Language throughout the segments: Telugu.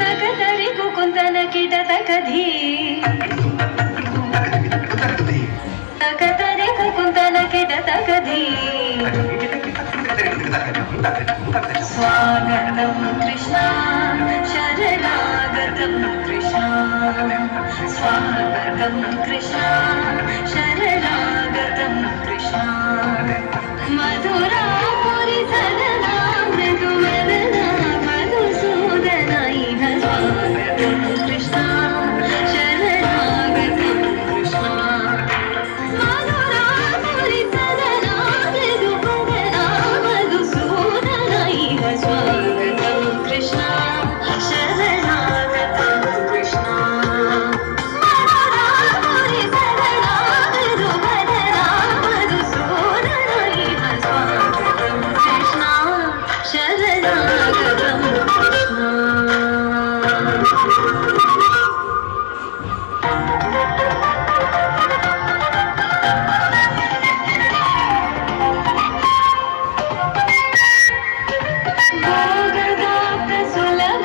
తకదరి కుకుందన కిట తకధీ తకదరి కుకుందన కిట తకధీ స్వాగతం కృష్ణ శరణాగతం కృష్ణ స్వాగతం కృష్ణ శరణాగతం కృష్ణ మధురా పురి సదనా మృదు వదనా మధుసూదన ఇహ స్వాగతం కృష్ణ శరణాగతం కృష్ణ మధురా పురి సదనా మృదు వదనా మధుసూదన ఇహ స్వాగతం కృష్ణ శరణాగతం కృష్ణ మధురా పురి సదనా మృదు వదనా మధుసూదన ఇహ స్వాగతం కృష్ణ శరణాగతం కృష్ణ భోగదాత సులభ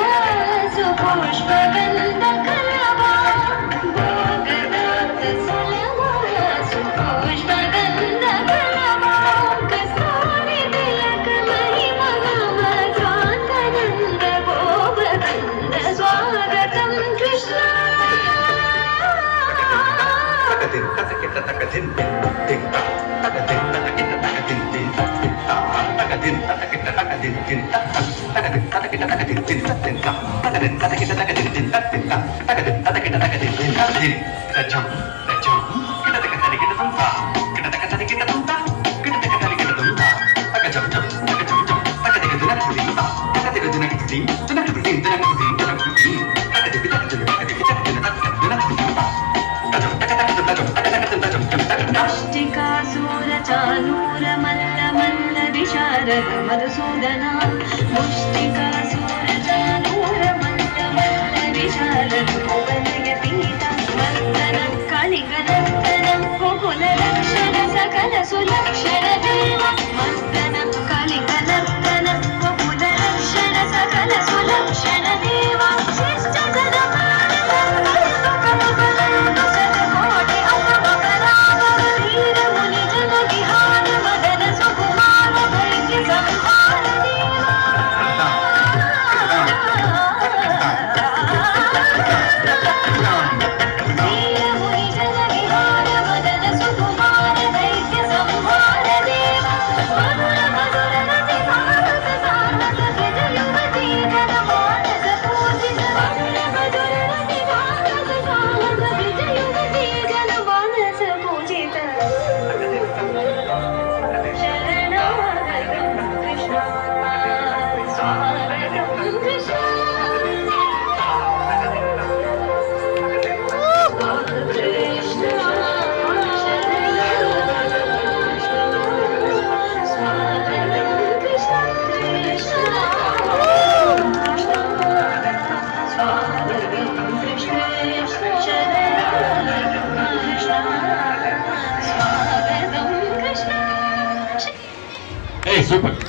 సుపుష్పగంధ కలవా భోగదాత సులభ సుపుష్పగంధ కలవా కస్తూరి తిలక మహిమ నమ స్వాంతనంద గోపకంద స్వాగతం కృష్ణ ముష్టికాసూర చానూర మల్ల మల్ల విశారద మధుసూదన ముష్టికాసూర చానూర మల్ల మల్ల విశారద ఉపనయ పీత వర్తన కలిగనర్తన కుకుల రక్షణ సకల సులక్షణ దేవ మర్దన కలిగనర్తన కుకుల రక్షణ సకల సులక్షణ దేవ శిష్ట Hey, super.